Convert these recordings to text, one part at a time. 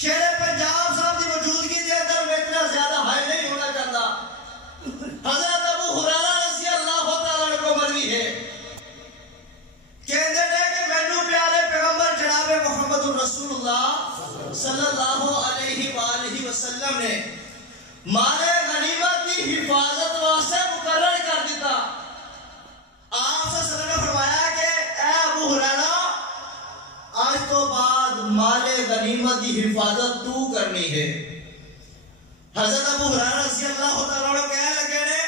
شیر پنجاب صاحب کی موجودگی کے اندر میں اتنا زیادہ ہائی نہیں ہونا چاہتا. حضرت ابو ہریرہ رضی اللہ تعالیٰ عنہ کو مروی ہے کہتے ہیں کہ مینوں پیارے پیغمبر جناب محمد رسول اللہ صلی اللہ علیہ وآلہ وسلم نے مال غنیمت کی حفاظت واسطے مقرر کر دیتا. آپ صلی اللہ علیہ وسلم نے فرمایا کہ اے ابو ہریرہ آج تو بعد مال غنیمت کی حفاظت تو کرنی ہے. حضرت ابو ہریرہ رضی اللہ تعالیٰ عنہ کہنے لگے نے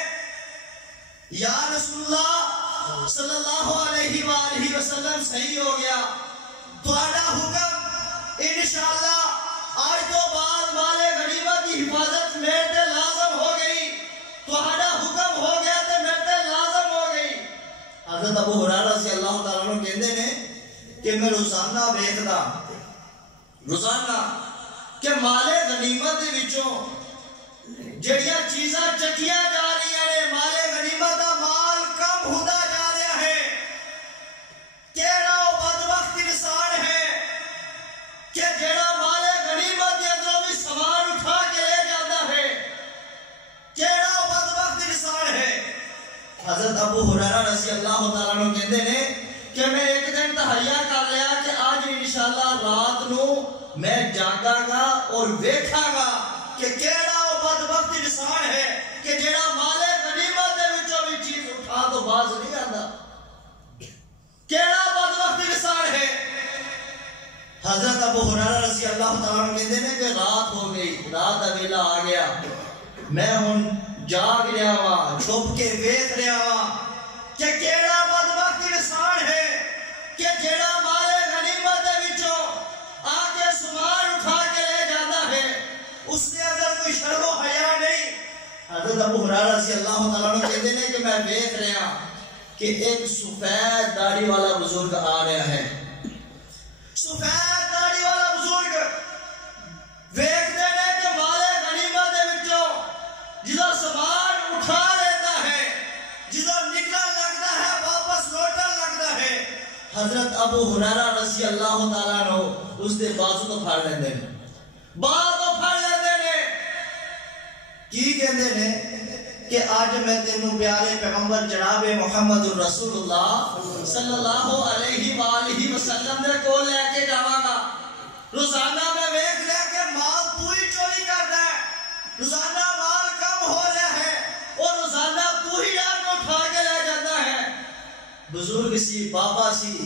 یا رسول اللہ صلی اللہ علیہ وآلہ وسلم صحیح ہو گیا تہاڈا حکم انشاءاللہ آج تو بعد مال غنیمت کی حفاظت میرے تے لازم ہو گئی. تہاڈا حکم ہو گیا تے میرے تے لازم ہو گئی. حضرت ابو ہریرہ رضی اللہ تعالیٰ عنہ کہندے نے کہ میں روزانہ ویکھدا روزانہ کہ مال غنیمت دے وچوں جڑیاں چیزاں چکیاں جا رہی ہیں مال غنیمت دا مال کم ہوندا جا رہا ہے. کیڑا او بدبخت انسان ہے کہ جڑا مال غنیمت دے اندروں بھی سامان اٹھا کے لے جاتا ہے. کیڑا او بدبخت انسان ہے. حضرت ابو ہریرہ رضی اللہ تعالیٰ عنہ کہندے نے کہ میں ایک دن تہیا کر لیا کہ آج انشاءاللہ رات نو میں جاگا گا اور ویکھا گا کہ کیڑا وہ بدبخت انسان ہے کہ جڑا مال غنیمت دے وچوں بھی چیز اٹھا تو باز نہیں آندا. کیڑا بدبخت انسان ہے. حضرت ابو ہریرہ رضی اللہ تعالیٰ عنہ کہندے نے کہ رات ہو گئی رات دا ویلا آ گیا میں ہن جاگ رہا وا چھپ کے ویکھ رہا وا کہ کیڑا بدبخت انسان ہے کہ جڑا مال غنیمت دے وچوں آ کے سامان اٹھا کے لے جاتا ہے. اس نے اگر کوئی شرم و حیا نہیں. حضرت ابو ہریرہ رضی اللہ تعالیٰ عنہ کہتے ہیں کہ میں دیکھ رہا کہ ایک سفید داڑھی والا بزرگ آ رہا ہے. سفید داڑھی والا بزرگ ویکھتے ہیں کہ مال غنیمت دے وچوں جدوں سامان اٹھا لیتا ہے جدوں نکلن لگتا ہے واپس لوٹن لگتا ہے. حضرت ابو ہریرہ رضی اللہ تعالیٰ عنہ اس دے بازو تو پھڑ لیندے نے بازو پھڑ لیندے نے کی کہندے نے کہ آج میں تینوں پیارے پیغمبر جناب محمد رسول اللہ صلی اللہ علیہ وآلہ وسلم دے کول لے کے جاواں گا. روزانہ میں ویکھ لیا کہ مال تو ہی چوری کردا ہے. روزانہ مال کم ہو رہا ہے اور روزانہ تو ہی آ کے اٹھا کے لے جاتا ہے. بزرگ سی بابا سی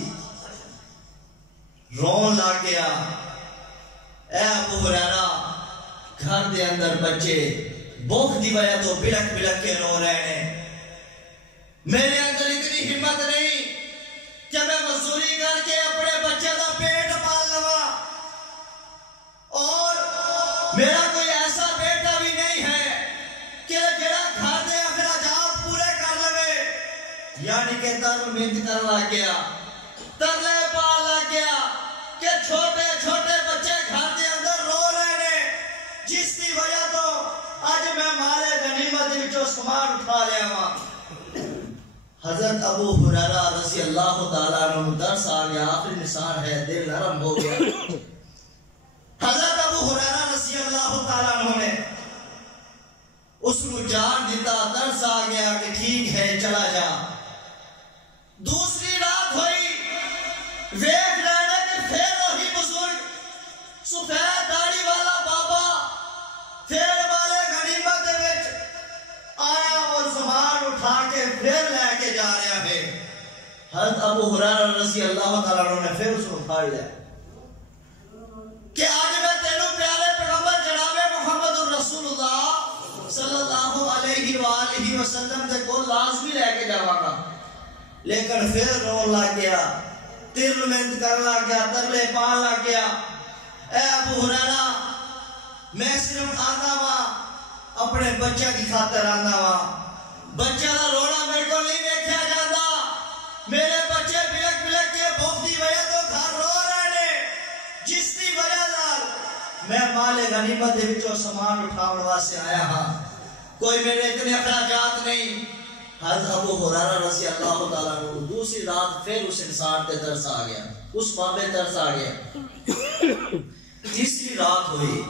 رون لگ گیا. اے ابو ہریرہ گھر دے اندر بچے بھوک دی وجہ تو بلک بلک کے رو رہے ہیں. میرے اندر اتنی ہمت نہیں کہ میں مزدوری کر کے اپنے بچے کا پیٹ پال لواں اور میرا کوئی ایسا بیٹا بھی نہیں ہے کہ جڑا گھر دے اخراجات پورے کر لوے. یعنی کہ محنت کر لگ گیا ترلے پال لگ گیا کہ چھوٹے چھوٹے بچے گھر دے اندر رو رہے ہیں جس کی وجہ تو آج میں مال غنیمت وچوں سامان اٹھا لیا ہاں. حضرت ابو ہریرہ رضی اللہ تعالیٰ عنہ درس آ گیا آخری نثار ہے دل نرم ہو گیا. حضرت ابو ہریرہ رضی اللہ تعالیٰ عنہ نے اس کو جان دیتا درس آ گیا کہ ٹھیک ہے چلا جا. دوسری رات ہوئی ویکھ لینا کہ پھر وہی بزرگ سفید داڑھی والا بابا پھر مال غنیمت دے وچ آیا اور سامان اٹھا کے پھر لے کے جا رہا ہے. حضرت ابو ہریرہ رضی اللہ تعالیٰ عنہ نے پھر اس کو پھاڑ لیا کہ آج میں تینوں پیارے پیغمبر جناب محمد رسول اللہ صلی اللہ علیہ وآلہ وسلم دے کو لازمی لے کے جاواں گا. لیکن پھر رون لگ گیا تیر محنت کر لگ گیا ترلے پان لگ گیا. اے ابو ہریرہ میں صرف آنا وا اپنے بچے کی خاطر آنا وا. بچے کا رونا میرے کو نہیں دیکھا جاتا. میرے بچے بلک بلک کے بھوک دی وجہ تو گھر رو رہے ہیں جس کی وجہ نال میں مال غنیمت دے وچوں سامان اٹھاون واسطے آیا ہاں. کوئی میرے اتنے اخراجات نہیں. حضرت ابو ہریرہ رضی اللہ تعالیٰ عنہ دوسری رات پھر اس انسان تے ترس آ گیا اس بابے ترس آ گیا تیسری رات ہوئی،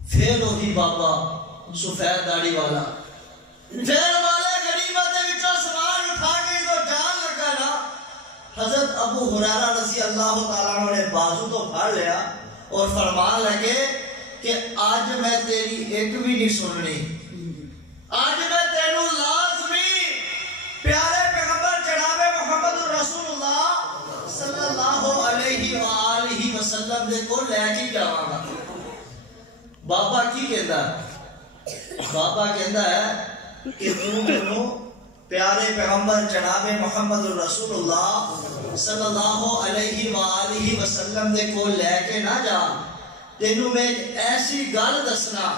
پھر وہی بابا سفید داڑھی والا پھر والے غنیمت دے وچوں سامان اٹھا کے جو جان لگا نا، حضرت ابو ہریرہ رضی اللہ تعالیٰ عنہ نے بازو تو پھاڑ لیا اور فرمان لگے کہ آج میں تیری ایک بھی نہیں سننی، آج میں تینوں لازمی پیارے پیغمبر جناب محمد رسول اللہ صلی اللہ علیہ وآلہ وسلم دے کو لے کے جاواں گا۔ بابا کی کہندا ہے؟ بابا کہندا ہے کہ تو مینوں پیارے پیغمبر جناب محمد رسول اللہ صلی اللہ علیہ وآلہ وسلم دے کو لے کے نہ جا، تینوں میں ایک ایسی گل دسنا،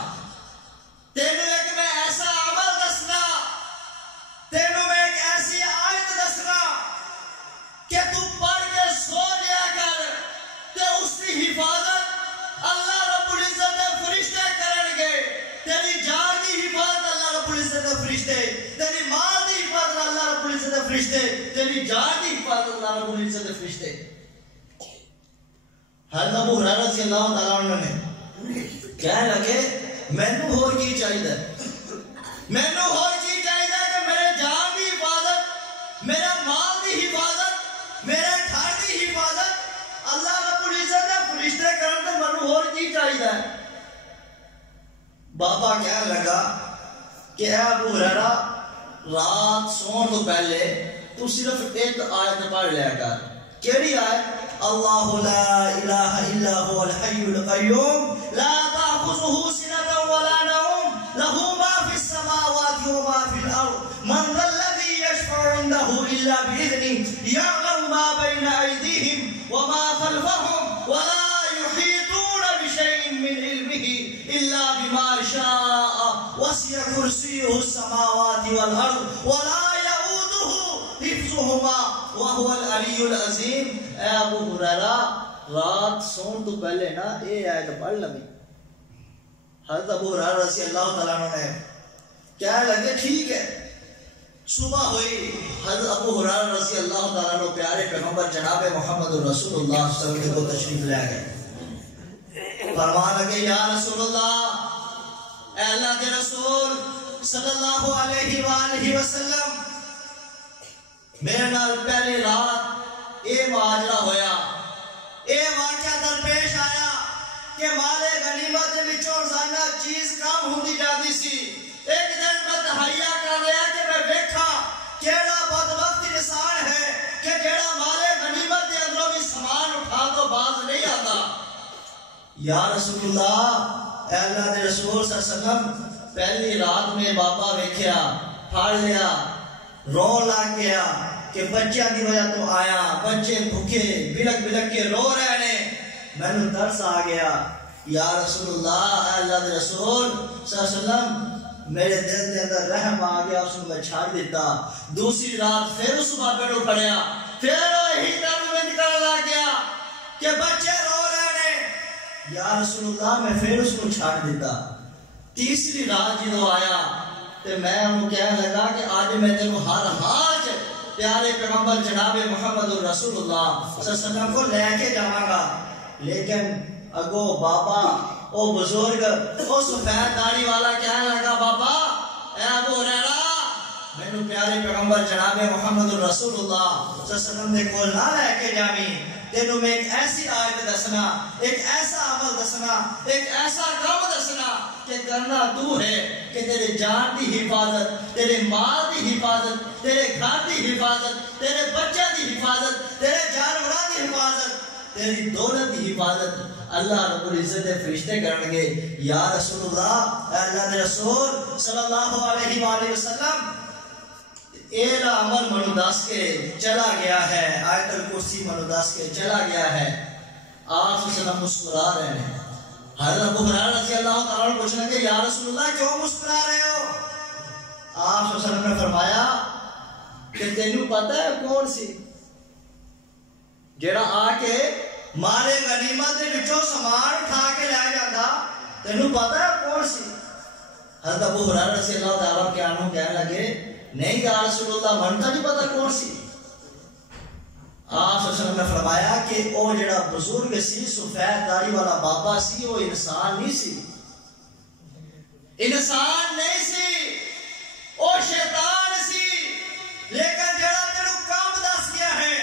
تینوں ایک میں ایسا عمل دسنا، تینوں میں ایک ایسی آیت دسنا کہ تو پڑھ کے سو جایا کر، تے اس کی حفاظت اللہ رب العزت دے فرشتے کرن گے، تیری جان کی حفاظت اللہ رب العزت دے فرشتے، تیری مال کی حفاظت اللہ رب العزت دے فرشتے، تیری جان کی حفاظت اللہ رب العزت دے فرشتے۔ حضرت ابو ہریرہ رضی اللہ تعالیٰ عنہ نے کہنے لگے مینوں ہور کی چاہیے، مینوں ہور کی چاہیے کہ میرے جان کی حفاظت، میرے مال کی حفاظت، میرے گھر کی حفاظت اللہ رب العزت دے فرشتے کرن تے مینوں ہور کی چاہیے۔ بابا کہنے لگا کہ اے ابو ہریرہ رات سون تو پہلے تو صرف ایک آیت پڑھ لیا کر۔ کیڑی آیت؟ اللہ لا الہ الا هو الحی القیوم لا تأخذه سنة ولا نوم له ما في السماوات وما في الأرض من ذا الذي يشفع عنده إلا بإذنه يعلم ما بين أيديهم وما خلفهم ولا يحيطون بشيء من علمه إلا بما شاء وسع كرسيه السماوات والأرض ولا يؤوده حفظهما وهو العلی العظیم۔ اے ابو ہریرہ رات سون تو پہلے نا اے آیت پڑھ لگی۔ حضرت ابو ہریرہ رضی اللہ تعالیٰ عنہ نے کہنے لگے ٹھیک ہے۔ صبح ہوئی، حضرت ابو ہریرہ رضی اللہ تعالیٰ عنہ پیارے پیغمبر جناب محمد رسول اللہ صلی اللہ علیہ وسلم کو تشریف لے گئے، فرمان لگے یا رسول اللہ، اے اللہ کے رسول صلی اللہ علیہ وآلہ وسلم، میرے نال پہلی رات اے ماجرا ہویا، اے واقعہ درپیش آیا کہ مال غنیمت دے وچوں روزانہ چیز کم ہوندی جاندی سی۔ ایک دن میں تہیا کر رہا کہ میں ویکھا کیڑا بدبخت انسان ہے کہ جیڑا مال غنیمت دے اندروں بھی سامان اٹھا تو باز نہیں آتا۔ یا رسول اللہ، اے اللہ دے رسول صلی اللہ علیہ وسلم، پہلی رات میں بابا ویکھیا، پھاڑ لیا، رو لگ گیا کہ بچیاں دی وجہ تو آیا، بچے بھوکے بلک بلک کے رو رہے نے، میں نے ترس آ گیا۔ یا رسول اللہ، اے اللہ دے رسول صلی اللہ علیہ وسلم، میرے دل کے اندر رحم آ گیا، اس کو میں چھاڑ دیتا۔ دوسری رات پھر اس بابے کو پڑھیا، پھر وہی تربیت کرنے لگ گیا کہ بچے رو رہے نے، یا رسول اللہ، میں پھر اس کو چھاڑ دیتا۔ تیسری رات جدو آیا تو میں انہوں کہنے لگا کہ آج میں تینوں ہر حال پیارے پیغمبر جناب محمد رسول اللہ صلی اللہ علیہ وسلم کو لے کے جاواں گا، لیکن اگو بابا او بزرگ او سفید داڑھی والا کہنے لگا بابا اے ابو ہریرہ مینوں پیارے پیغمبر جناب محمد رسول اللہ صلی اللہ علیہ وسلم دے کول نہ لے کے جاویں، تینوں میں ایک ایسی آیت دسنا، ایک ایسا عمل دسنا، ایک ایسا کام دسنا کہ کرنا تو ہے کہ تیرے جان دی حفاظت، تیرے مال دی حفاظت، تیرے گھر دی حفاظت، تیرے بچے دی حفاظت، تیرے جانوراں دی حفاظت، تیری دولت دی حفاظت اللہ رب العزت دے فرشتے کرن گے۔ یا رسول اللہ، اے اللہ دے رسول صلی اللہ علیہ وآلہ وسلم، ایلا عمل منو دس کے چلا گیا ہے، آیت الکرسی منو دس کے چلا گیا ہے۔ آپ صلی اللہ علیہ وسلم مسکرا رہے ہیں۔ حضرت ابو ہریرہ رضی اللہ تعالیٰ عنہ پوچھنے کہ یا رسول اللہ کیوں مسکرا رہے ہو؟ آپ صلی اللہ علیہ وسلم نے فرمایا کہ تینوں پتہ ہے کون سی جیڑا آ کے مال غنیمت دے وچوں سامان اٹھا کے لے جاندا، تینوں پتہ ہے کون سی؟ حضرت ابو ہریرہ رضی اللہ تعالیٰ عنہ کہنے لگے نہیں یا رسول اللہ من تو نہیں پتا کون سی۔ آپ صلی اللہ علیہ وسلم نے فرمایا کہ او جڑا بزرگ سی سفید داڑھی والا بابا سی وہ انسان نہیں سی، انسان نہیں سی، او شیطان سی، لیکن جڑا تینوں کام دس گیا ہے،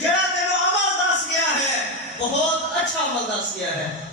جڑا تینوں عمل دس گیا ہے، بہت اچھا عمل دس گیا ہے۔